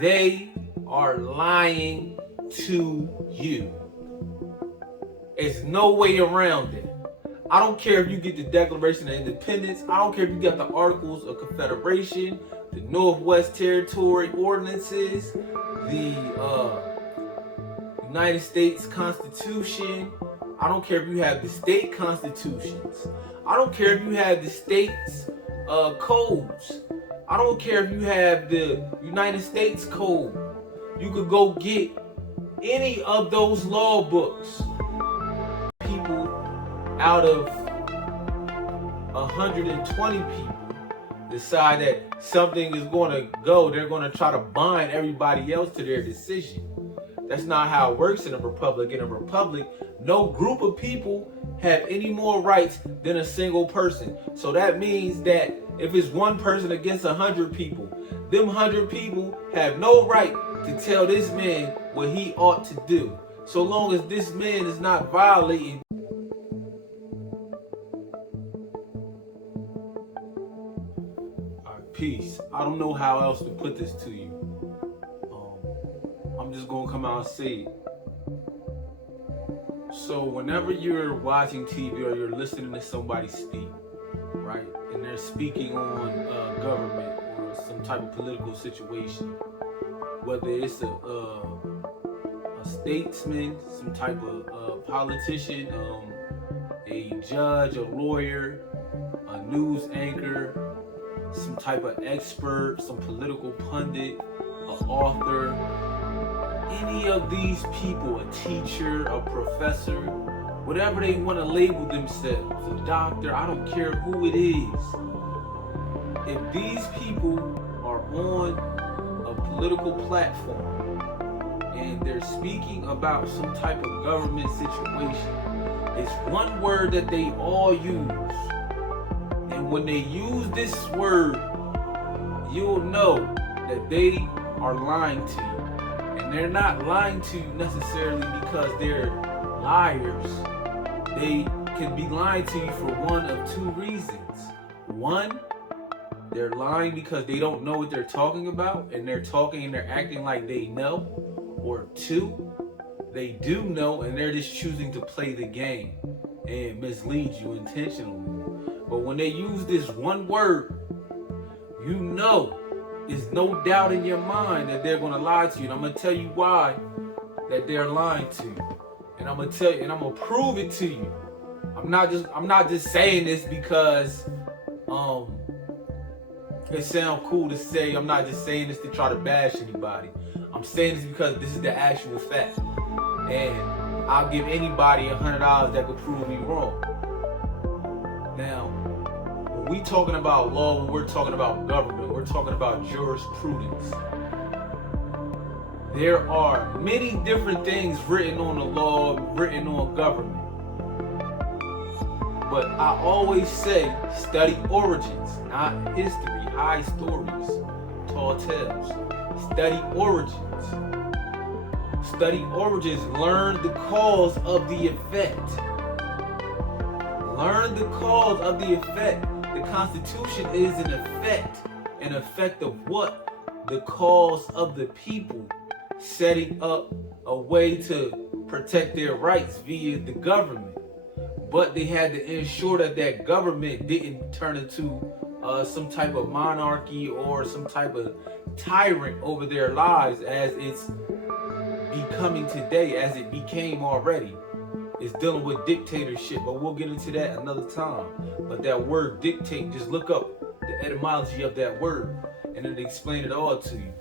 They are lying to you. There's no way around it. I don't care if you get the Declaration of Independence. I don't care if you got the Articles of Confederation, the Northwest Territory ordinances, the United States Constitution. I don't care if you have the state constitutions. I don't care if you have the states codes. I don't care if you have the United States Code. You could go get any of those law books. People out of 120 people decide that something is going to go, they're going to try to bind everybody else to their decision. That's not how it works in a republic. In a republic, no group of people have any more rights than a single person. So that means that if it's one person against 100 people, them 100 people have no right to tell this man what he ought to do. So long as this man is not violating. All right, peace. I don't know how else to put this to you. I'm just gonna come out and say it. So whenever you're watching TV or you're listening to somebody speak, right, and they're speaking on government or some type of political situation, whether it's a statesman, some type of politician, a judge, a lawyer, a news anchor, some type of expert, some political pundit, an author, any of these people, a teacher, a professor, whatever they want to label themselves, a doctor, I don't care who it is. If these people are on a political platform and they're speaking about some type of government situation, it's one word that they all use. And when they use this word, you'll know that they are lying to you. And they're not lying to you necessarily because they're liars. They can be lying to you for one of two reasons. One, they're lying because they don't know what they're talking about and they're talking and they're acting like they know. Or two, they do know and they're just choosing to play the game and mislead you intentionally. But when they use this one word, you know, there's no doubt in your mind that they're going to lie to you. And I'm going to tell you why that they're lying to you. And I'm going to tell you, and I'm going to prove it to you. I'm not just saying this because it sounds cool to say. I'm not just saying this to try to bash anybody. I'm saying this because this is the actual fact. And I'll give anybody $100 that could prove me wrong. Now, when we talking about law, when we're talking about government, we're talking about jurisprudence. There are many different things written on the law, written on government. But I always say, study origins, not history, high stories, tall tales. Study origins. Study origins. Learn the cause of the effect. Learn the cause of the effect. The Constitution is an effect. An effect of what? The cause of the people setting up a way to protect their rights via the government. But they had to ensure that that government didn't turn into some type of monarchy or some type of tyrant over their lives as it's becoming today, as it became already. It's dealing with dictatorship, but we'll get into that another time. But that word dictate, just look up the etymology of that word and it'll explain it all to you.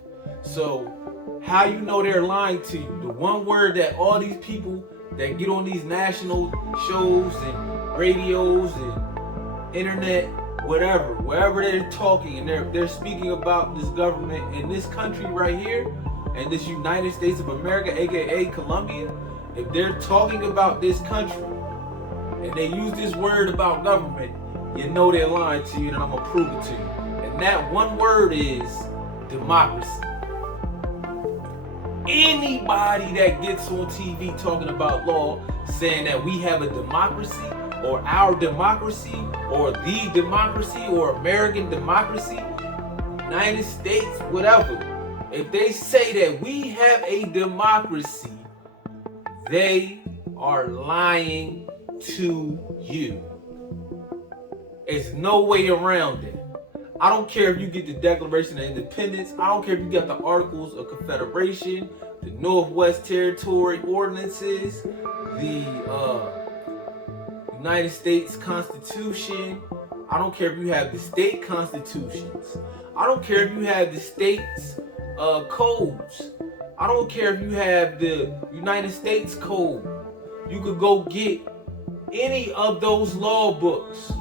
So how you know they're lying to you? The one word that all these people that get on these national shows and radios and internet, whatever, wherever they're talking and they're speaking about this government in this country right here, and this United States of America, aka Colombia, if they're talking about this country and they use this word about government, you know they're lying to you, and I'm gonna prove it to you. And that one word is democracy. Anybody that gets on TV talking about law, saying that we have a democracy, or our democracy, or the democracy, or American democracy, United States, whatever, If they say that we have a democracy, they are lying to you. There's no way around it. I don't care if you get the Declaration of Independence. I don't care if you got the Articles of Confederation, the Northwest Territory Ordinances, the United States Constitution. I don't care if you have the state constitutions. I don't care if you have the state's codes. I don't care if you have the United States Code. You could go get any of those law books.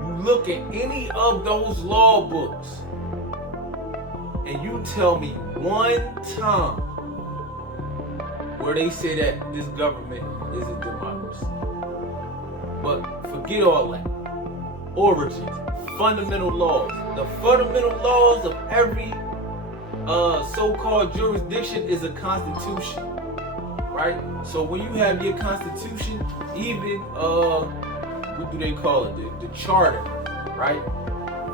You look at any of those law books and you tell me one time where they say that this government is a democracy. But forget all that. Origins, fundamental laws. The fundamental laws of every so-called jurisdiction is a constitution, right? So when you have your constitution, even what do they call it? The charter, right?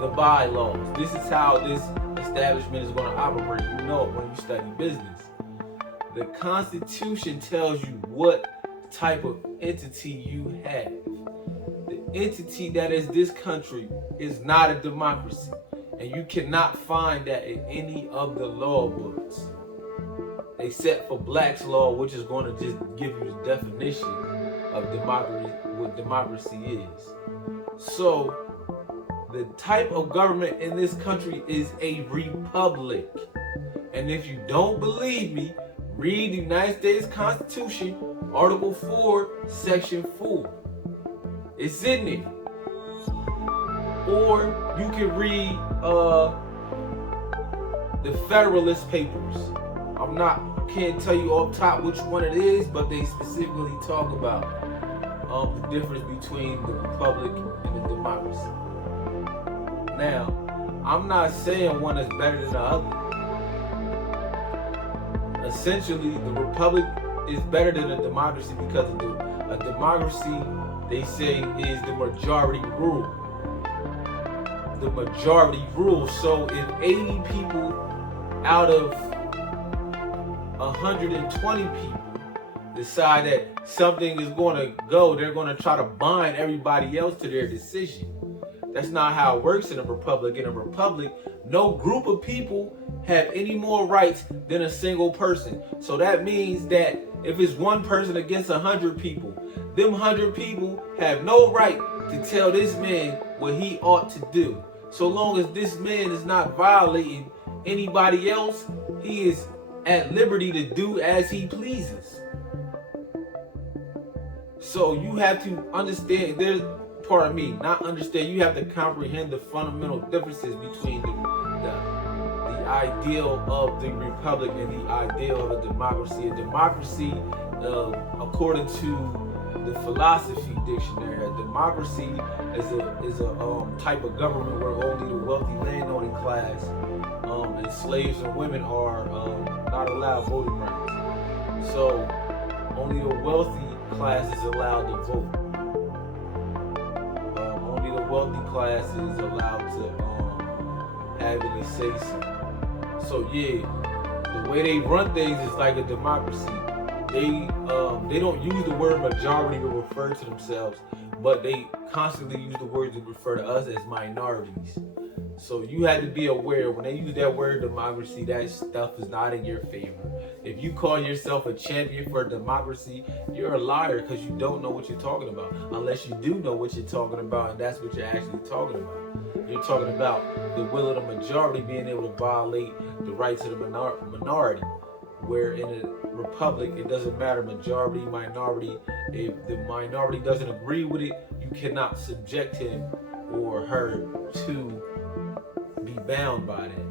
The bylaws. This is how this establishment is going to operate. You know it when you study business. The Constitution tells you what type of entity you have. The entity that is this country is not a democracy. And you cannot find that in any of the law books. Except for Black's Law, which is going to just give you the definition of democracy, what democracy is. So, the type of government in this country is a republic. And if you don't believe me, read the United States Constitution, Article 4, Section 4. It's in there. Or you can read the Federalist Papers. I can't tell you off top which one it is, but they specifically talk about the difference between the republic and the democracy. Now, I'm not saying one is better than the other. Essentially, the republic is better than a democracy because a democracy, they say, is the majority rule. The majority rule. So if 80 people out of 120 people decide that something is going to go, they're going to try to bind everybody else to their decision. That's not how it works in a republic. In a republic, no group of people have any more rights than a single person. So that means that if it's one person against 100 people, them 100 people have no right to tell this man what he ought to do. So long as this man is not violating anybody else, he is at liberty to do as he pleases. So you have to understand, you have to comprehend the fundamental differences between the ideal of the republic and the ideal of a democracy. A democracy, according to the philosophy dictionary, a democracy is a type of government where only the wealthy landowning class and slaves and women are not allowed voting rights. So only the wealthy class is allowed to vote. Only the wealthy class is allowed to have any say so. So yeah, the way they run things is like a democracy. They don't use the word majority to refer to themselves, but they constantly use the word to refer to us as minorities. So you have to be aware when they use that word democracy, that stuff is not in your favor. If you call yourself a champion for democracy, you're a liar because you don't know what you're talking about. Unless you do know what you're talking about, and that's what you're actually talking about. You're talking about the will of the majority being able to violate the rights of the minority. Where in a republic, it doesn't matter majority, minority. If the minority doesn't agree with it, you cannot subject him or her to be bound by that.